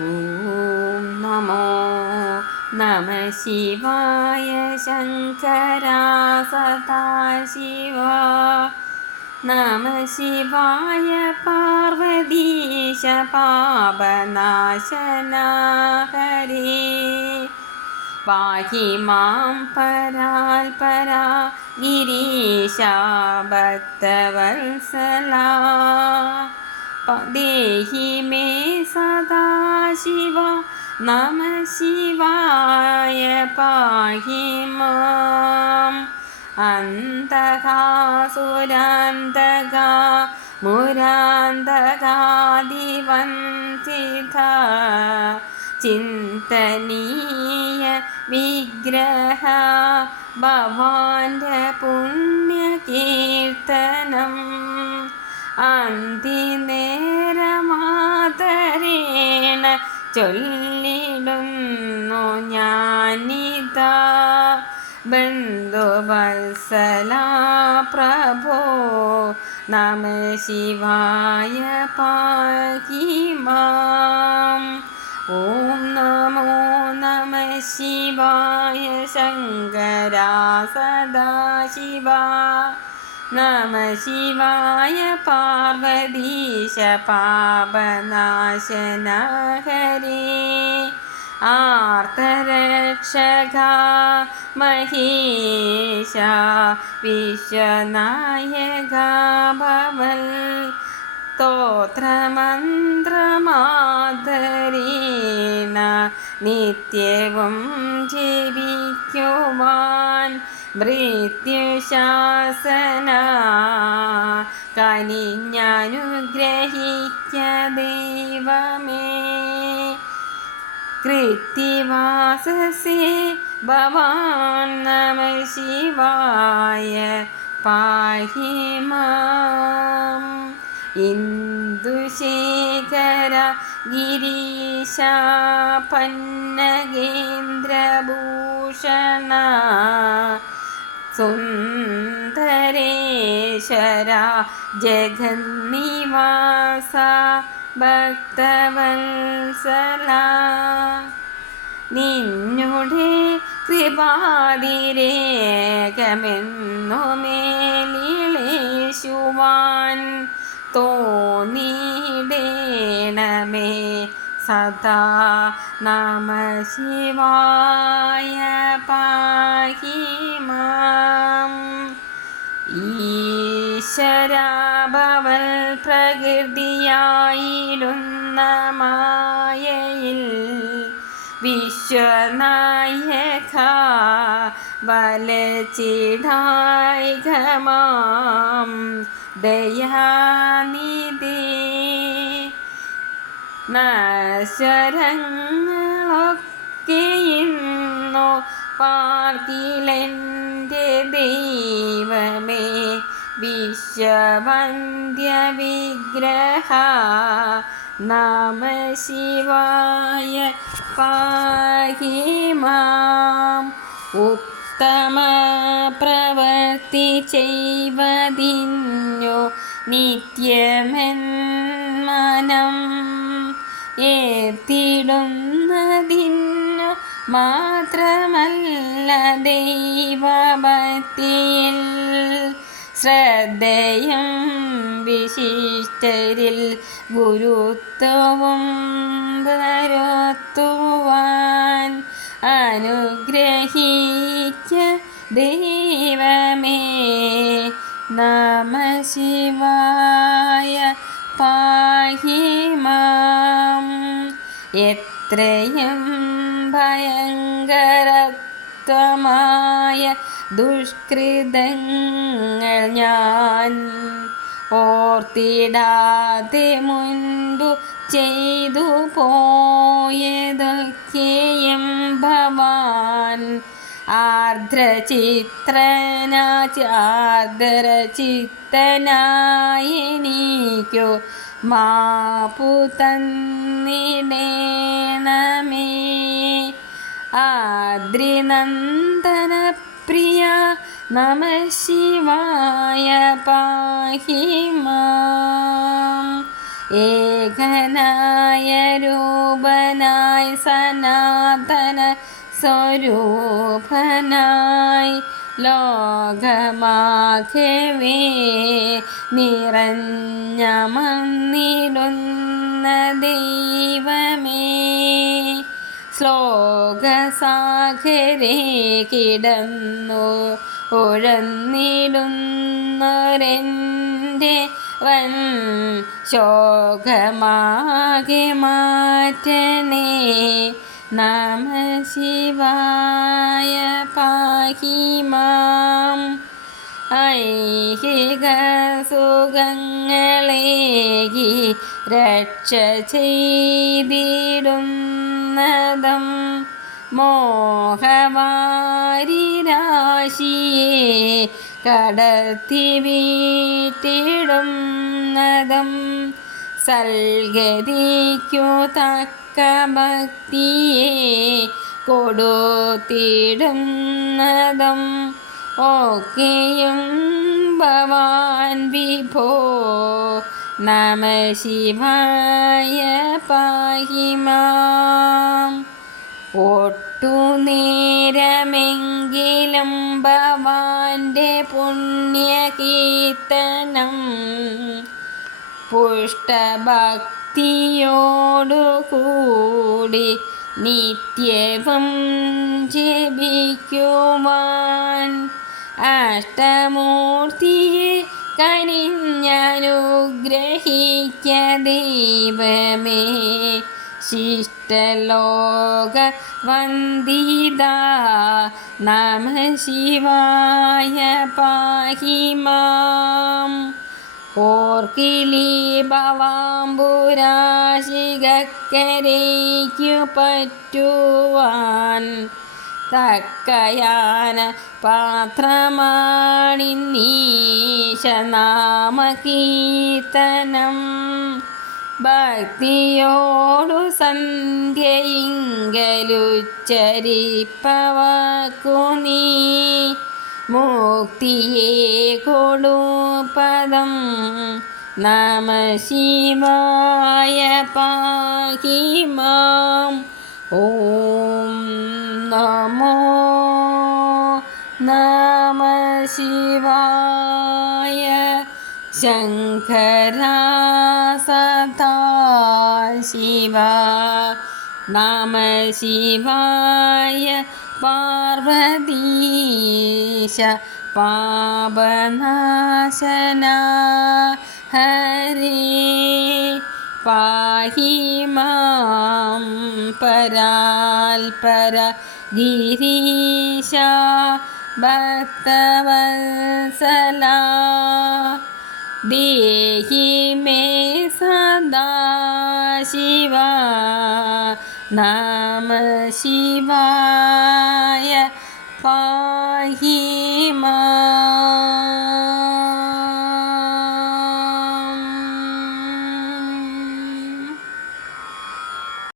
ॐ नमो नमः शिवाय शङ्करा सदा शिवा नमः शिवाय पार्वतीश पावनाशना हरे पाहि मां पराल् गिरीशा भक्तवत्सला देहि मे सदा शिव नमः शिवाय पाहि माम्। अन्तकासुरान्तका सुरान्दगा चिन्तनीय विग्रह भवान् पुण्यकीर्तनम्। അന്തിനേരമാതരേണ ചൊല്ലിടുന്നു ഞാനിതാ. ബന്ധുവത്സല പ്രഭോ നമ ശിവായ പാകിമാം ഓം നമോ നമ ശിവായ ശങ്കരാ സദാശിവ. നമ ശിവായ പാർവതീശ പാപനാശന ഹരേ ആർത്തരക്ഷക മഹീശ വിശ്വനായക ഭവൽ. സ്തോത്രമന്ത്രമാതരീണ നിത്യവും ജീവിക്കുവാൻ മൃത്യുശാസന കനിഞ്ഞനുഗ്രഹിക്ക ദൈവമേ കൃത്തിവാസസേ ഭവാൻ നമ ശിവായ പാഹി മാം ഇന്ദുശേഖര ഗിരീശ പന്നഗേന്ദ്രഭൂഷണ സുന്ദരേശ്വര ജഗന്നിവാസ ഭക്തവത്സല. നിന്നുടെ കൃപാതിരേഖമെന്നുമേലിളേശുവാൻ തോന്നിടേണമേ സദാ നമ ശിവായ പാഹി. ഈശ്വരാഭവൽ പ്രകൃതിയായിരുന്ന മായയിൽ വിശ്വനായക വലച്ചിടായികമാം ദയാനിധി. നശ്വരങ്ങളൊക്കെ ഇന്നു പാർക്കിലെന്റെ ദൈവമേ വിശ്വവന്ധ്യ വിഗ്രഹ നമ ശിവായ പാഹി മാം ഉത്തമ പ്രവൃത്തി ചെയ്വതിഞ്ഞു നിത്യമെന്മനം ഏത്തിടുന്നതിന്നു മാത്രമല്ല ദൈവഭക്തിയിൽ ശ്രദ്ധയും വിശിഷ്ടരിൽ ഗുരുത്വവും വരുത്തുവാൻ അനുഗ്രഹിക്ക ദൈവമേ. നമ ശിവായ പാഹിമാം. എത്രയും ഭയങ്കരത്വമായ ദുഷ്കൃതങ്ങൾ ഞാൻ ഓർത്തിടാതെ മുൻപു ചെയ്തു പോയതൊക്കെയും ഭവാൻ ആർദ്രചിത്രനാചാർദ്രചിത്തനായെനിക്കു മാപ്പു തന്നിടേണമേ. ആദ്രിനന്ദന പ്രിയ നമ ശിവായ പാഹി ഏകനായ രൂപനായി സനാതന സ്വരൂപനായി ലോകമാകവേ നിറഞ്ഞമന്നിടുന്ന ദൈവമേ. ശ്ലോകസാഗരേ കിടന്നു. ഉഴന്നിടുന്നൊരെന്റെ വൻ ശോകമാകെ മാറ്റണേ. നമ ശിവായ പാഹിമാം. ഐഹിക സുഖങ്ങളേകി രക്ഷ ചെയ്തിടുന്നതും മോഹവാരിരാശിയെ കടത്തി വീട്ടിടുന്നതും സൽഗതിക്കു തക്ക ഭക്തിയെ കൊടുത്തിടുന്നതും ഒക്കെയും ഭവാൻ വിഭോ നമ ശിവായ പാഹിമാം ഒട്ടു നേരമെങ്കിലും ഭവാന്റെ പുണ്യകീർത്തനം പുഷ്ടഭക്തിയോടുകൂടി നിത്യവും ജപിക്കുവാൻ അഷ്ടമൂർത്തിയെ കനിഞ്ഞനുഗ്രഹിക്ക ദൈവമേ ശിഷ്ടലോക വന്ദിത നമ ശിവായ പാഹി മാം ഓർക്കിലി ഭവാംബുരാശികക്കരയ്ക്കു പറ്റുവാൻ തക്കയാന പാത്രമാണിന്നീശനാമകീർത്തനം ഭക്തിയോടു സന്ധ്യയിങ്കലുച്ചരിപ്പവക്കു നീ. മുക്തിയെ കൊടുപദം നമ ശിവായ പാഹി മാം ഓം ശങ്കരാ സദാ ശിവ നമ ശിവായ പാർവതീശ പാപനാശന ഹരേ പാഹി മാം പരാൽപര ഗിരീശ ഭക്തവത്സല देहि मे सदा शिवा नाम शिवाय पाहि मा।